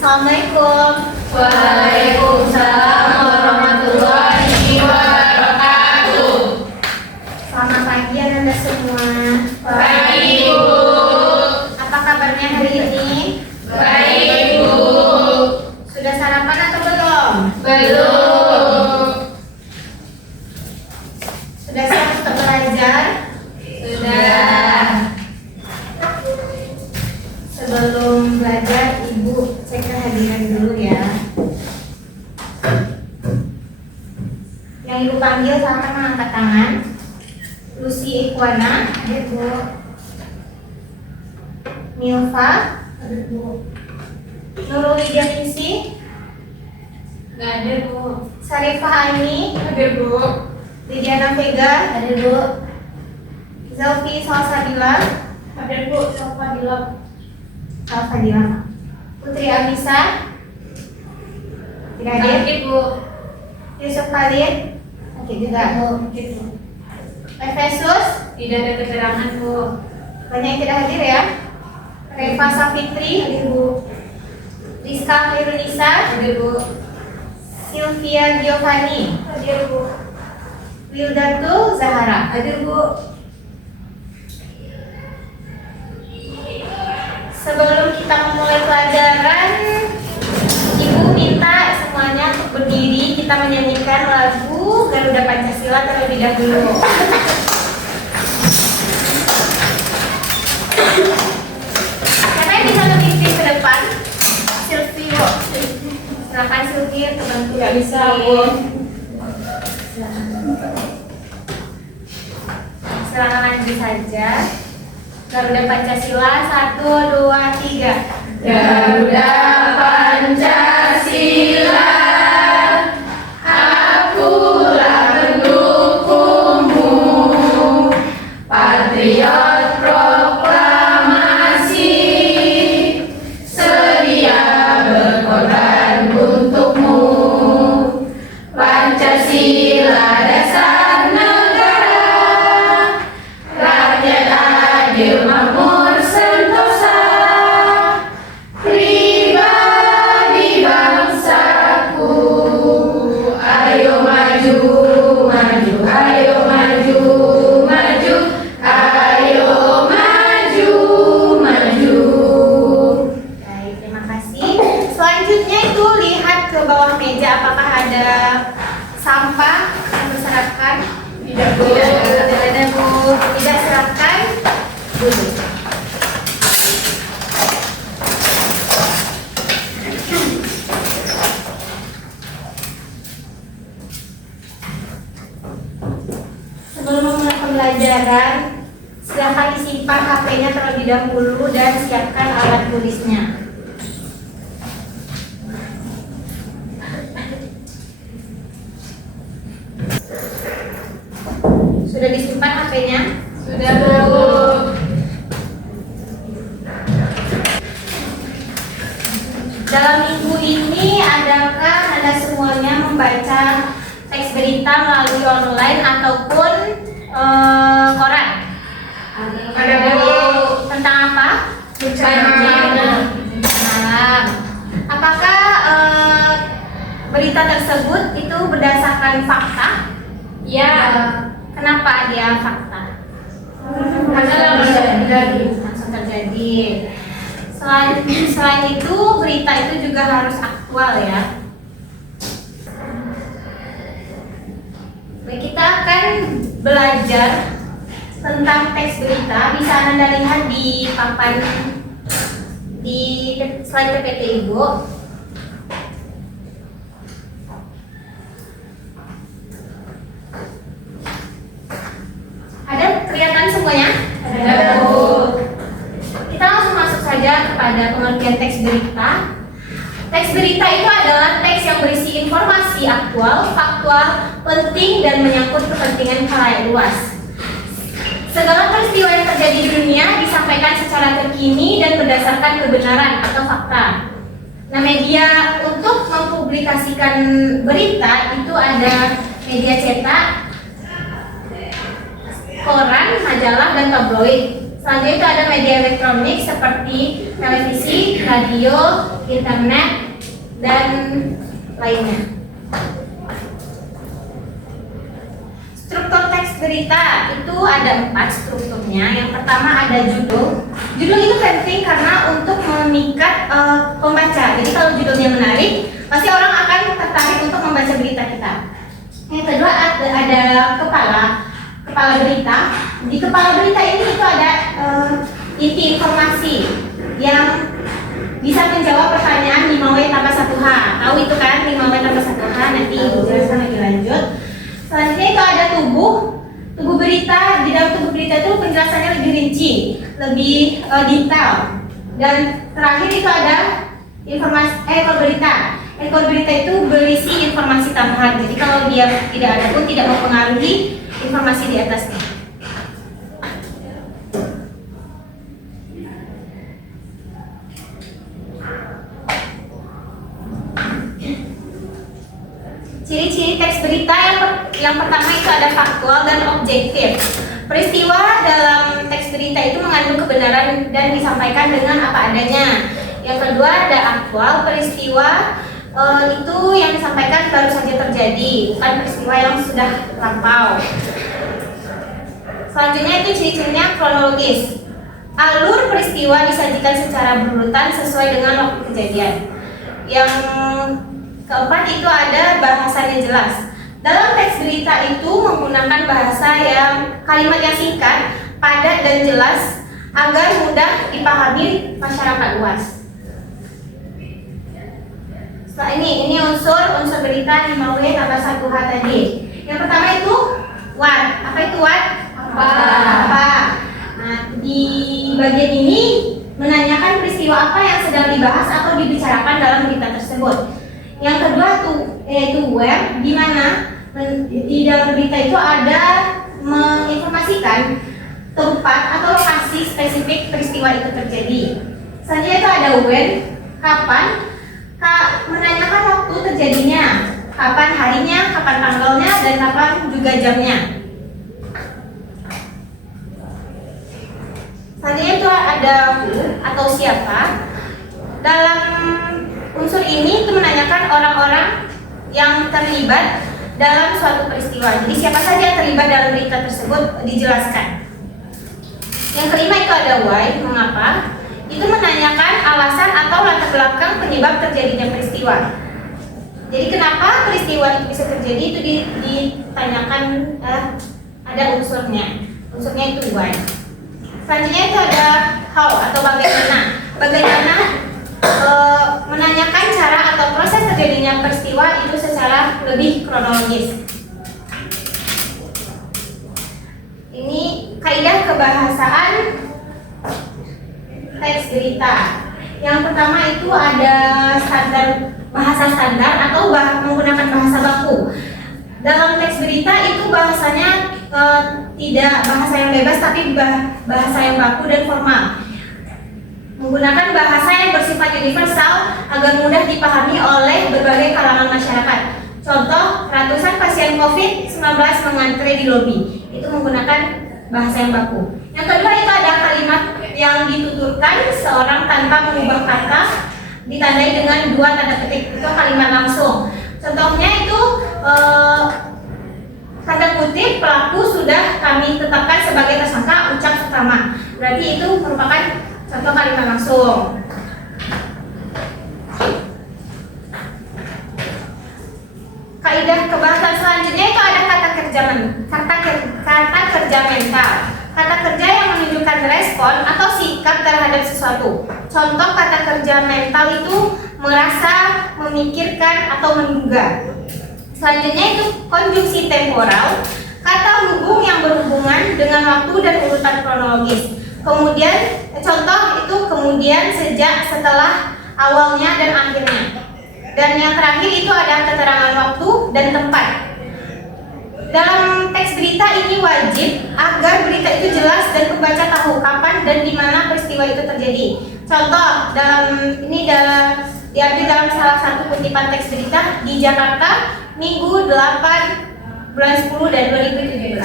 Assalamualaikum. Waalaikumsalam warahmatullahi wabarakatuh. Selamat pagi Anda semua. Baik, Bu. Apa kabarnya hari ini? Baik, Bu. Sudah sarapan atau belum? Belum. Sudah siap untuk belajar? Sudah. Sebelum belajar, Ibu cek kehadiran dulu ya. Yang Ibu panggil sama mengangkat tangan. Lucy Ikhwana, hadir Bu. Milva, hadir Bu. Nurul Widianisi, Nggak ada, Bu. Sarifah Aini, Hadir, Bu. Lidiana Vega, hadir Bu. Zelfi Salsabila, Hadir, Bu. Salfadila. Alfadila. Putri Abisa, tidak hadir. Hadir, Bu. Yusuf Khalid, hadir juga. Hadir, Bu. Efesus, Tidak ada keterangan, Bu. banyak yang tidak hadir ya. Reva Safitri, hadir Bu. Rizka Khairunisa, Hadir, Bu. Sylvia Giovanni, Hadir, Bu. Wildatu Zahara, Hadir, Bu. Sebelum kita memulai pelajaran, Ibu minta semuanya untuk berdiri. Kita menyanyikan lagu Garuda Pancasila terlebih dahulu. Siapa yang bisa lebih ke depan? Sylvie, Bu. Silakan Sylvie untuk bantu. Nggak bisa, Bu. Silakan lanjut saja. Garuda Pancasila 1, 2, 3. Garuda Pancasila, akulah pendukungmu, patriot proklamasi, sedia berkorban untukmu. Pancasila dasar negara, rakyat adil makmur sentosa, pribadi bangsaku. Ayo maju, maju, ayo maju, maju, ayo maju, maju. Baik, terima kasih. Selanjutnya itu lihat ke bawah meja apakah ada sampah yang berserakan. Tidak, Bu. Tidak ada Bu. Tidak serahkan dulu. Sebelum memulai pembelajaran, silakan disimpan HP-nya terlebih dahulu dan siapkan alat tulisnya. Sudah disimpan HP-nya? Sudah, Bu. Dalam minggu ini, adakah Anda semuanya membaca teks berita melalui online ataupun koran? Ada, Bu. Tentang apa? Bencana. Alam. Apakah berita tersebut itu berdasarkan fakta? Ya. Kenapa dia fakta? Karena langsung terjadi. Langsung terjadi. Selain itu, berita itu juga harus aktual ya. Baik, kita akan belajar tentang teks berita. Bisa Anda lihat di papan di slide PPT Ibu. Ada kelihatan semuanya? Ada, Bu. Kita langsung masuk saja kepada pengertian teks berita. Teks berita itu adalah teks yang berisi informasi aktual, faktual, penting, dan menyangkut kepentingan khalayak luas. Segala peristiwa yang terjadi di dunia disampaikan secara terkini dan berdasarkan kebenaran atau fakta. Nah, media untuk mempublikasikan berita itu ada media cetak, koran, majalah, dan tabloid. Selanjutnya itu ada media elektronik seperti televisi, radio, internet, dan lainnya. Struktur teks berita itu ada 4 strukturnya. Yang pertama ada judul. Judul itu penting karena untuk memikat pembaca. Jadi kalau judulnya menarik, pasti orang akan tertarik untuk membaca berita kita. Yang kedua ada kepala berita. Di kepala berita ini itu ada inti informasi yang bisa menjawab pertanyaan 5W tambah 1H. Tahu itu kan 5W tambah 1H, nanti dijelaskan lebih lanjut. Selanjutnya itu ada tubuh berita. Di dalam tubuh berita itu penjelasannya lebih rinci, lebih detail. Dan terakhir itu ada informasi ekor berita. Ekor berita itu berisi informasi tambahan. Jadi kalau dia tidak ada pun tidak mempengaruhi informasi di atasnya. Ciri-ciri teks berita yang pertama itu ada faktual dan objektif. Peristiwa dalam teks berita itu mengandung kebenaran dan disampaikan dengan apa adanya. Yang kedua ada aktual. Peristiwa itu yang disampaikan baru saja terjadi, bukan peristiwa yang sudah lampau. Selanjutnya itu ciri-cirinya kronologis. Alur peristiwa disajikan secara berurutan sesuai dengan waktu kejadian. Yang keempat itu ada bahasanya jelas. Dalam teks berita itu menggunakan bahasa yang kalimat yang singkat, padat dan jelas agar mudah dipahami masyarakat luas. Setelah ini unsur berita 5W tambah 1H tadi. Yang pertama itu what. Apa itu what? Apa. Nah, di bagian ini menanyakan peristiwa apa yang sedang dibahas atau dibicarakan dalam berita tersebut. Yang kedua yaitu where, di mana di dalam berita itu ada menginformasikan tempat atau lokasi spesifik peristiwa itu terjadi. Selanjutnya itu ada when, kapan, menanyakan waktu terjadinya, kapan harinya, kapan tanggalnya, dan kapan juga jamnya. Selanjutnya itu ada who atau siapa. Dalam unsur ini itu menanyakan orang-orang yang terlibat dalam suatu peristiwa. Jadi siapa saja yang terlibat dalam berita tersebut dijelaskan. Yang kelima itu ada why, mengapa. Itu menanyakan alasan atau latar belakang penyebab terjadinya peristiwa. Jadi kenapa peristiwa itu bisa terjadi itu ditanyakan, ada unsurnya. Unsurnya itu why. Selanjutnya itu ada how atau bagaimana. Bagaimana menanyakan cara atau proses terjadinya peristiwa itu secara lebih kronologis. Ini kaidah kebahasaan teks berita. Yang pertama itu ada bahasa standar atau menggunakan bahasa baku. Dalam teks berita itu bahasanya tidak bahasa yang bebas, tapi bahasa yang baku dan formal. Menggunakan bahasa yang bersifat universal agar mudah dipahami oleh berbagai kalangan masyarakat. Contoh, ratusan pasien COVID-19 mengantre di lobi. Itu menggunakan bahasa yang baku. Yang kedua itu ada kalimat yang dituturkan seorang tanpa mengubah kata, ditandai dengan 2 tanda petik. Itu kalimat langsung. Contohnya itu tanda kutip, pelaku sudah kami tetapkan sebagai tersangka, ucap Suprama. Berarti itu merupakan contoh kalimat langsung. Kaidah kebahasaan selanjutnya itu ada kata kerja mental. Kata kerja yang menunjukkan respon atau sikap terhadap sesuatu. Contoh kata kerja mental itu merasa, memikirkan, atau menduga. Selanjutnya itu konjungsi temporal, kata hubung yang berhubungan dengan waktu dan urutan kronologis. Kemudian contoh itu kemudian, sejak, setelah, awalnya, dan akhirnya. Dan yang terakhir itu ada keterangan waktu dan tempat. Dalam teks berita ini wajib agar berita itu jelas dan pembaca tahu kapan dan di mana peristiwa itu terjadi. Contoh diambil dalam salah satu kutipan teks berita di Jakarta Minggu 8 bulan 10 dan 2017.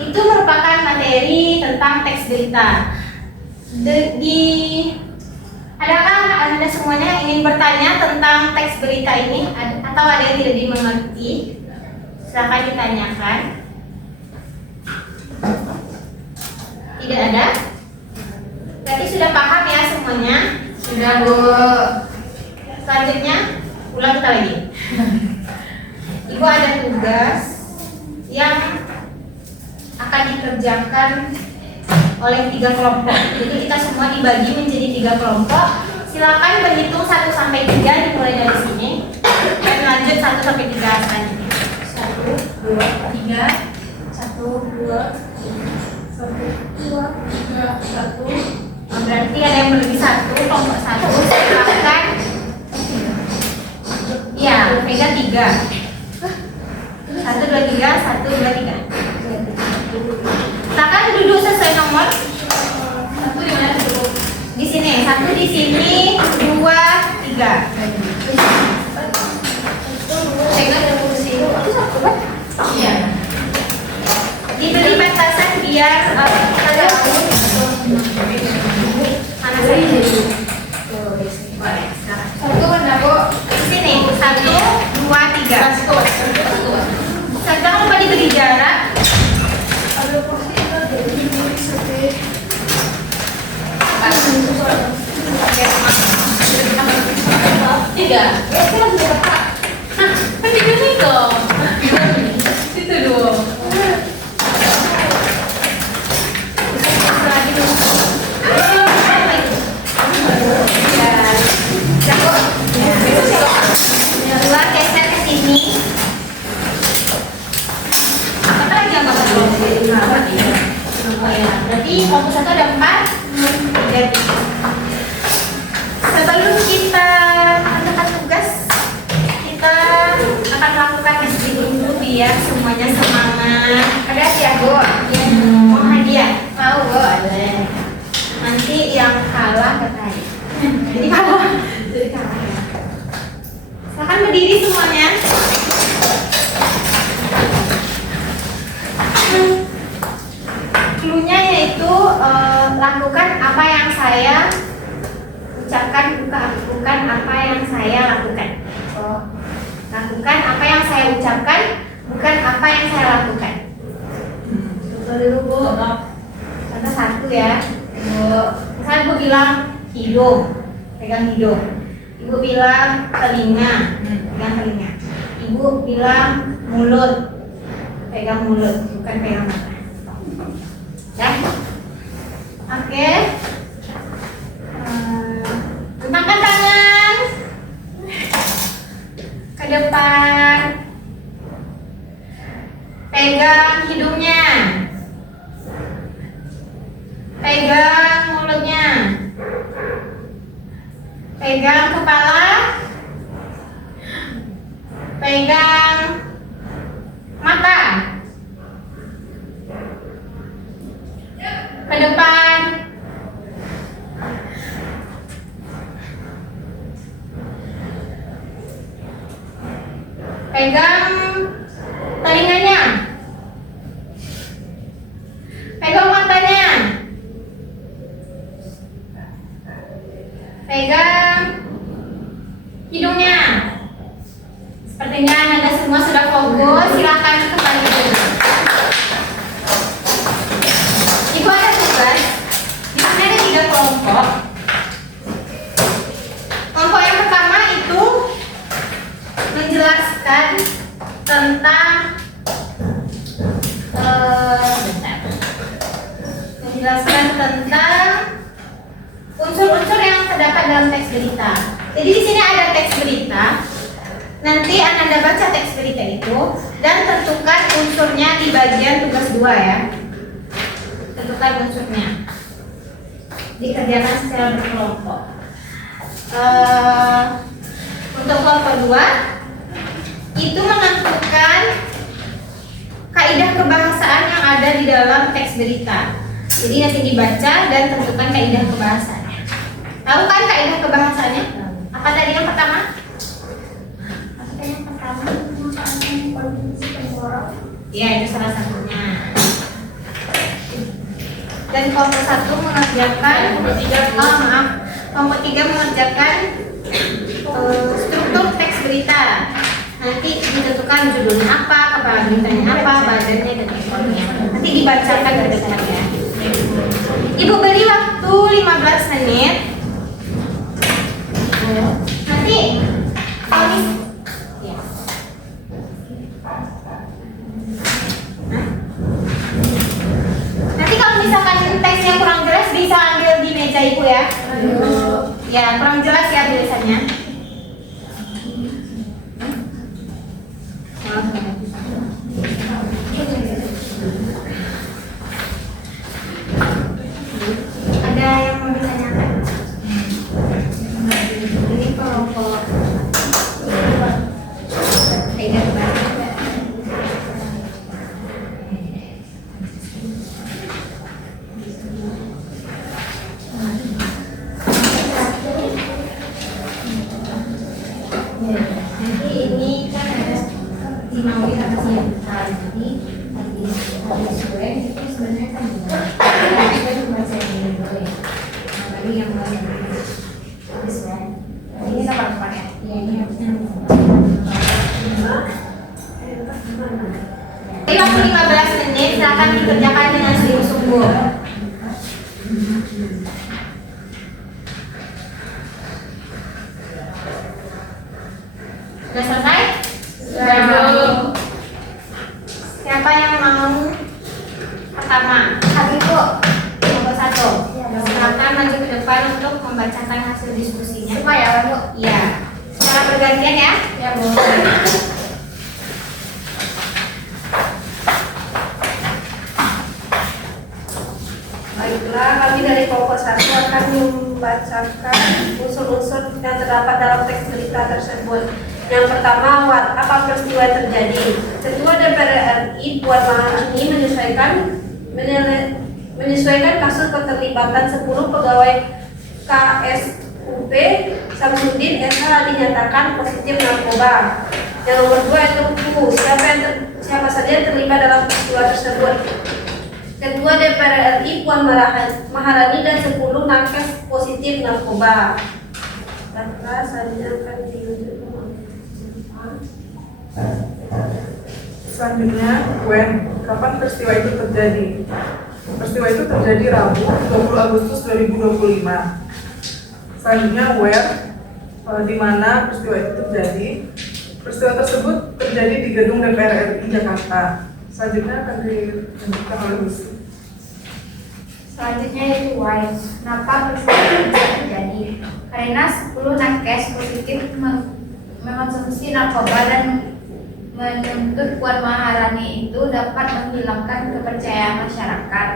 itu merupakan materi tentang teks berita. Adakah Anda semuanya ingin bertanya tentang teks berita ini? Atau ada yang tidak dimengerti? Silakan ditanyakan. Tidak ada? Berarti sudah paham ya semuanya? Sudah, Bu. Selanjutnya, ulang kita lagi. Ibu ada tugas yang akan dikerjakan oleh 3 kelompok. Jadi kita semua dibagi menjadi 3 kelompok. Silakan berhitung 1 sampai 3 dimulai dari sini dan lanjut 1 sampai 3 selanjutnya. 1, 2, 3, 1, 2, 1. Berarti ada yang berlebih 1, kelompok 1. Silakan. Ya, pegang 3. 1, 2, 3, 1, 2, 3. Silakan duduk sesuai nomor. 1 di mana duduk? Di sini. 1 di sini, 2, 3. Pegang ada kursi. Iya. Diberi batasan biar kita tahu mana saya. Boleh. Silakan. 1 mana, Bu? Di sini. 1, 2, 3. Jangan lupa diberi jarak. Ada kursi tiga. Kan tiga nih dong. Itu dong. Dua geser ke sini. Apa lagi yang bakal berarti kelompok 1 ada 4, 3. Sebelum kita menentukan tugas, kita akan melakukan tes dulu biar semuanya semangat. Ada ya, Bu? Ya, mau hadiah? Mau, Bu. Boleh. Nanti yang kalah katanya. Jadi kalah. Jadi kalah. Silahkan berdiri semuanya. Cluenya yaitu lakukan apa yang saya ucapkan, bukan apa yang saya lakukan. Lakukan apa yang saya ucapkan, bukan apa yang saya lakukan. Coba dulu, Bu. Contoh 1 ya. Misalnya Ibu bilang hidung, pegang hidung. Ibu bilang telinga, pegang telinga. Ibu bilang mulut, pegang mulut, bukan pegang mata. Ya, oke. Angkat tangan ke depan, pegang hidungnya, pegang mulutnya, pegang kepala, pegang mata, ke depan, pegang telinganya, pegang matanya, pegang hidungnya. Sepertinya Anda semua sudah fokus, silakan kembali dulu. Ibu ada tugas, di sini ada 3 kelompok. Kelompok yang pertama itu menjelaskan tentang unsur-unsur yang terdapat dalam teks berita. Jadi di sini ada teks berita. Nanti Anda baca teks berita itu dan tentukan unsurnya di bagian tugas 2 ya. Tentukan unsurnya. Dikerjakan secara berkelompok. Untuk kelompok 2 itu menentukan kaidah kebahasaan yang ada di dalam teks berita. Jadi nanti dibaca dan tentukan kaidah kebahasaannya. Tahu kan kaidah kebahasaannya? Apa tadi yang pertama? Apa tadi yang pertama? Ya, itu salah satunya. Dan kelompok 1 mengerjakan kelompok 3 mengerjakan struktur teks berita. Nanti ditentukan judulnya apa, kepala beritanya apa, badannya dan ekornya. Nanti dibacakan berdasarnya. Ibu beri waktu 15 menit. Nanti kalau ya. Nanti kalau misalkan teksnya kurang jelas bisa ambil di meja ibu ya. Ya kurang jelas ya tulisannya. Ada yang mau ditanyakan? Ini kelompok Tiga banget. Nanti ini kan ada di mau dikasih ya. Jadi habis gue itu sebenarnya kan gue cuma saya ini dulu ya. Tadi yang habis gue. Ini apa ya? Iya ini harusnya. Jadi waktu 15 menit silakan dikerjakan dengan sungguh-sungguh. Sudah selesai? Sudah. Siapa yang mau pertama? Ibu. Nomor 1. Silakan maju ke depan untuk membacakan hasil diskusinya. Semua ya, Bu? Iya. Secara bergantian ya? Ya, Bu. Baiklah, kami dari kelompok 1 akan membacakan unsur-unsur yang terdapat dalam teks berita tersebut. Yang pertama, apa peristiwa yang terjadi? Ketua DPR RI Puan Maharani menyesuaikan kasus keterlibatan 10 pegawai KSUP Samsudin SH dinyatakan positif narkoba. Yang nomor 2 itu siapa saja yang terlibat dalam peristiwa tersebut? Ketua DPR RI Puan Maharani dan 10 nakes positif narkoba. Baiklah, selanjutnya akan dilanjutkan. Selanjutnya, kapan peristiwa itu terjadi? Peristiwa itu terjadi Rabu 20 Agustus 2025. Selanjutnya, di mana peristiwa itu terjadi? Peristiwa tersebut terjadi di gedung DPR RI Jakarta. Selanjutnya akan dilanjutkan oleh Lucy. Selanjutnya itu kenapa peristiwa itu bisa terjadi? Karena 10 nakes positif mengkonsumsi narkoba dan menuntut Puan Maharani itu dapat menghilangkan kepercayaan masyarakat.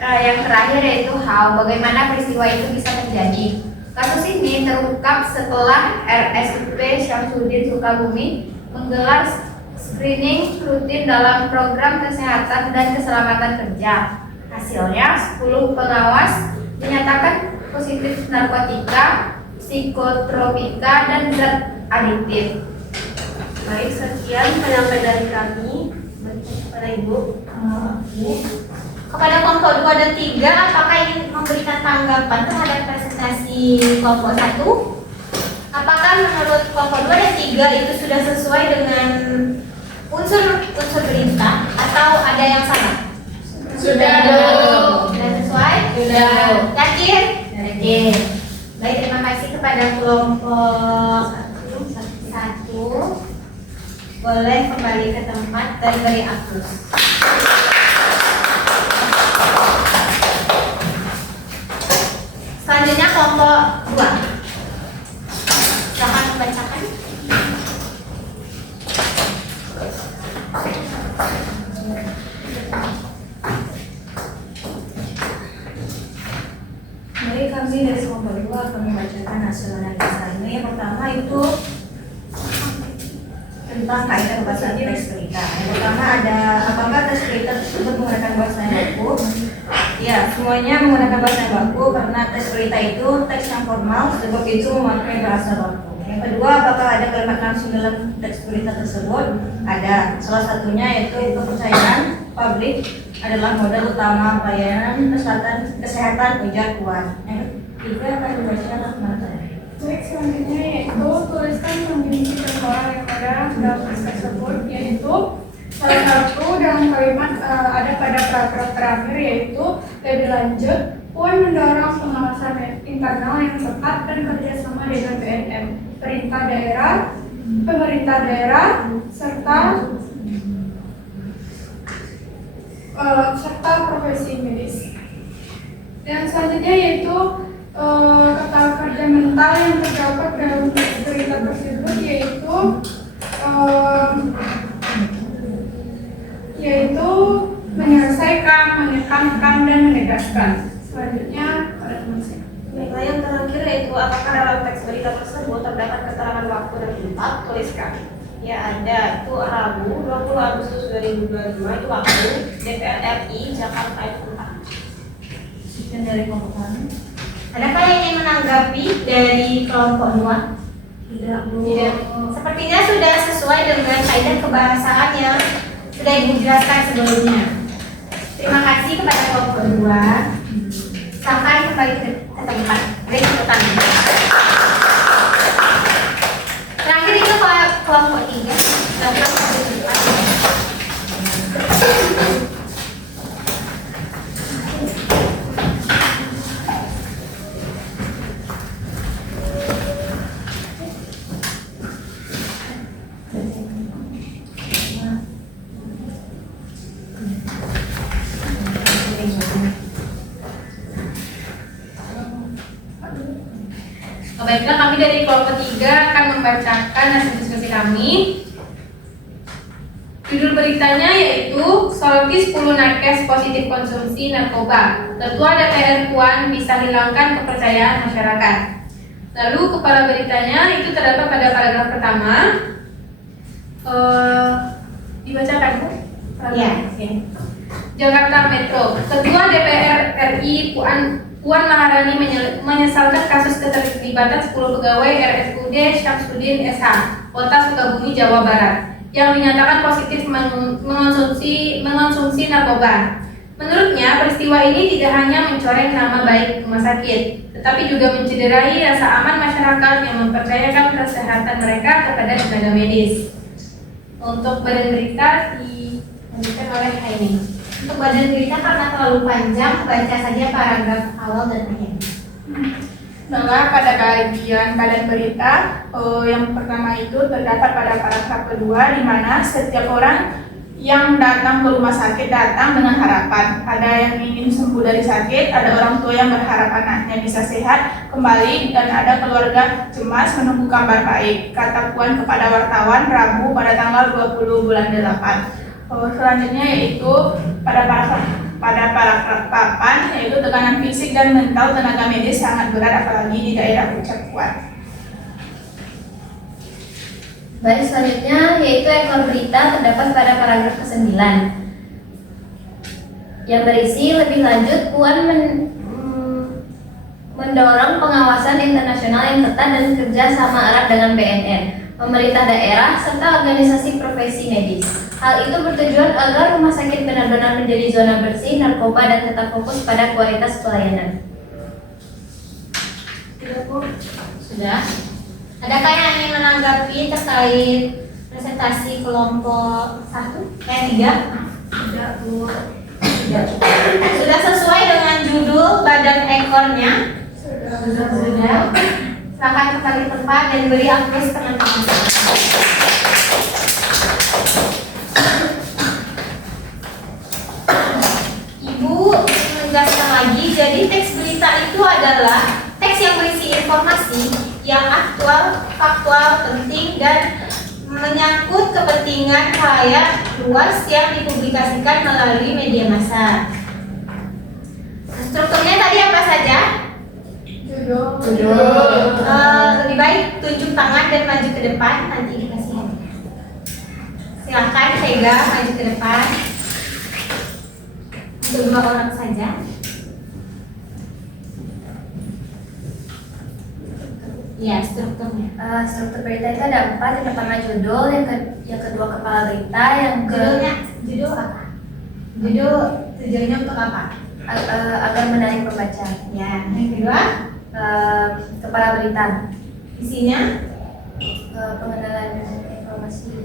Yang terakhir yaitu bagaimana peristiwa itu bisa terjadi. Kasus ini terungkap setelah RSUP Syamsuddin Sukabumi menggelar screening rutin dalam program kesehatan dan keselamatan kerja. Hasilnya 10 pengawas dinyatakan positif narkotika, psikotropika, dan zat aditif. Baik, sekian penyampaian dari kami. Kepada Ibu. Kepada kelompok 2 dan 3, apakah ingin memberikan tanggapan terhadap presentasi kelompok 1? Apakah menurut kelompok 2 dan 3 itu sudah sesuai dengan unsur berita atau ada yang salah? Sudah. Sudah sesuai? Sudah. Yakin? Yakin. Baik, terima kasih kepada kelompok 1. Boleh kembali ke tempat dan beri aplaus. Selanjutnya kelompok 2. Silakan membacakan. Baik, kami dari kelompok 2 akan membacakan hasil analisa ini. Yang pertama itu tentang kaidah pembahasan teks berita. Yang pertama ada apakah teks berita tersebut menggunakan bahasa yang baku? Ya, semuanya menggunakan bahasa yang baku karena teks berita itu teks yang formal, sebab itu memakai bahasa baku. Yang kedua, apakah ada kalimat langsung dalam teks berita tersebut? Ada. Salah satunya yaitu kepercayaan publik adalah modal utama pelayanan kesehatan ujar Puan. Tiga akan dibacakan Rahmatan. Baik, selanjutnya yaitu tuliskan kondisi temporal yang ada dalam teks tersebut, yaitu salah satu dalam kalimat ada pada paragraf terakhir, yaitu lebih lanjut Puan mendorong pengawasan internal yang tepat dan kerjasama dengan BNN, pemerintah daerah serta profesi medis. Dan selanjutnya yaitu kata kerja mental yang terdapat dalam berita tersebut, yaitu menyelesaikan, menekankan, dan menegaskan. Selanjutnya pada teman-teman. Baiklah, yang terakhir yaitu apakah dalam teks berita tersebut terdapat keterangan waktu dan tempat? Tuliskan. Ya, ada. Itu Rabu 20 Agustus 2025, itu waktu DPR RI Jakarta itu tempat. Sekian dari kelompok kami. Adakah yang ingin menanggapi dari kelompok 2? Tidak, Bu. Tidak. Sepertinya sudah sesuai dengan kaidah kebahasaan yang sudah Ibu jelaskan sebelumnya. Terima kasih kepada kelompok 2. Sampai kembali ke tempat. Beri tepuk tangan. Terakhir itu kelompok 3. Baiklah, kami dari kelompok 3 akan membacakan hasil diskusi kami. Judul beritanya yaitu Soroti 10 nakes positif konsumsi narkoba. Ketua DPR Puan bisa hilangkan kepercayaan masyarakat. Lalu kepala beritanya itu terdapat pada paragraf pertama. Dibacakan, Bu? Ya. Jakarta Metro. Ketua DPR RI Puan Maharani menyesalkan kasus keterlibatan 10 pegawai RSUD Syamsuddin SH, Kota Sukabumi, Jawa Barat, yang dinyatakan positif mengonsumsi narkoba. Menurutnya, peristiwa ini tidak hanya mencoreng nama baik rumah sakit, tetapi juga mencederai rasa aman masyarakat yang mempercayakan kesehatan mereka kepada tenaga medis. Untuk badan berita dilanjutkan oleh Haini. Untuk badan berita karena terlalu panjang, baca saja paragraf awal dan akhir. Nah, pada bagian badan berita yang pertama itu terdapat pada paragraf kedua, di mana setiap orang yang datang ke rumah sakit datang dengan harapan. Ada yang ingin sembuh dari sakit, ada orang tua yang berharap anaknya bisa sehat kembali, dan ada keluarga cemas menunggu kabar baik, kata Puan kepada wartawan Rabu pada tanggal 20 bulan 8. Selanjutnya yaitu pada paragraf papan, yaitu tekanan fisik dan mental tenaga medis sangat berat apalagi di daerah ucap Puan. Baik, selanjutnya yaitu ekor berita terdapat pada paragraf ke-9 yang berisi lebih lanjut Puan mendorong pengawasan internasional yang ketat dan kerja sama erat dengan BNN, pemerintah daerah, serta organisasi profesi medis. Hal itu bertujuan agar rumah sakit benar-benar menjadi zona bersih narkoba dan tetap fokus pada kualitas pelayanan. Sudah. Adakah yang ingin menanggapi terkait presentasi kelompok 1? 3? Tidak, Bu. Tidak. Sudah sesuai dengan judul badan ekornya? Sudah. Silakan kembali tempat dan beri aplaus teman-teman. Ibu menegaskan lagi, jadi teks berita itu adalah teks yang berisi informasi yang aktual, faktual, penting, dan menyangkut kepentingan khalayak luas yang dipublikasikan melalui media massa. Strukturnya tadi apa saja? Lebih baik tunjuk tangan dan maju ke depan, nanti dikasih hadiah. Silakan Vega maju ke depan. Untuk 2 orang saja. Ya, strukturnya. Struktur berita itu ada 4. Yang pertama judul, yang kedua kepala berita, Judul apa? Judul tujuannya untuk apa? Agar menarik pembaca. Ya. Yang kedua, Kepala berita. isinya Pengenalan informasi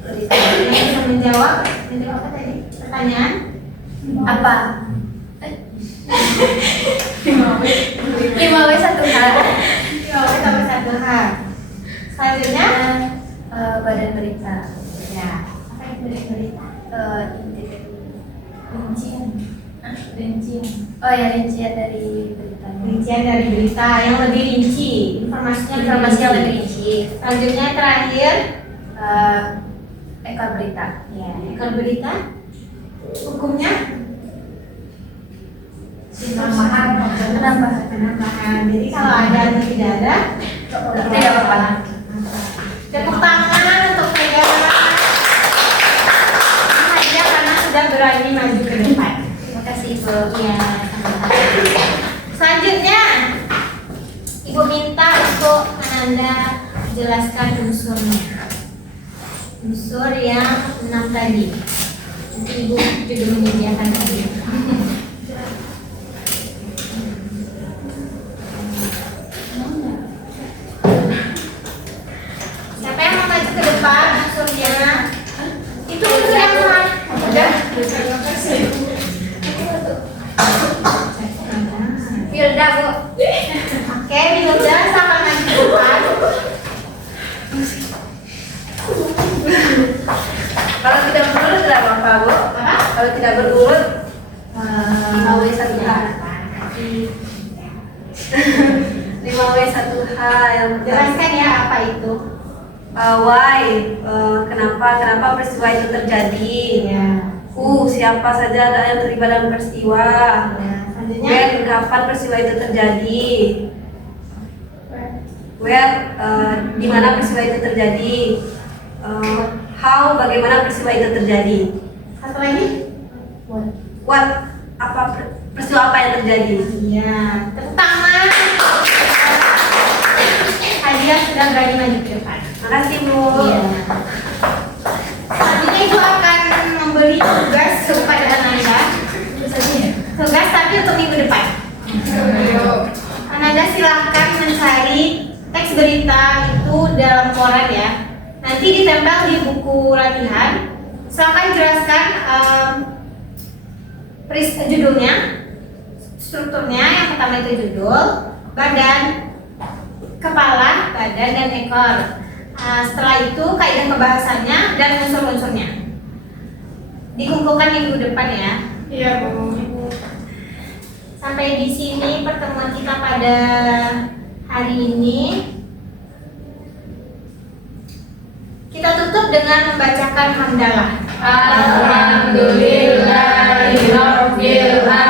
berita. yang bisa menjawab apa tadi? Pertanyaan? Apa? 5W 1H. Sampai satu hal. Selanjutnya, Badan berita. ya. Apa itu berita? Rincian. Oh ya, rincian dari berita. Rincian dari berita yang lebih rinci, informasinya Informasi yang lebih rinci. Selanjutnya terakhir, Ekor berita. ya, ekor berita. Hukumnya penambahan. Jadi kalau ada atau tidak ada, Tidak apa-apa. tepuk tangan untuk pegangan saja karena sudah berani maju ke depan. Terima kasih Ibu. Ya, sama-sama. Selanjutnya, Ibu minta untuk Ananda jelaskan unsurnya. Unsur yang 6 tadi. Nanti Ibu juga menyediakan tadi. Siapa yang mau maju ke depan unsurnya? Itu unsur yang mana? Udah. Wilda, Bu. Oke, Wilda sama maju ke depan. Kalau tidak berurut tidak apa-apa, Bu. Apa? Kalau tidak berurut 5W 1H. 5W 1H yang pertama. Jelaskan ya apa itu. Why? Kenapa peristiwa itu terjadi? Ya. Siapa saja yang terlibat dalam peristiwa? Selanjutnya, When, kapan peristiwa itu terjadi? Where, di mana peristiwa itu terjadi? How, bagaimana peristiwa itu terjadi? satu lagi. What, peristiwa apa yang terjadi? Ya, tepuk tangan. Hadiah sudah berani maju ke depan. Makasih, Bu. Iya. Selanjutnya Ibu akan memberi tugas kepada Ananda. Tugas tapi untuk minggu depan. Ananda silahkan mencari teks berita itu dalam koran ya. Nanti ditempel di buku latihan. Silahkan jelaskan judulnya, strukturnya. Yang pertama itu judul, badan, kepala, badan, dan ekor. Setelah itu kaidah kebahasannya dan unsur-unsurnya. Dikumpulkan minggu depan ya. Iya, Bu. Sampai di sini pertemuan kita pada hari ini. Kita tutup dengan membacakan hamdalah. Alhamdulillahirabbil alamin.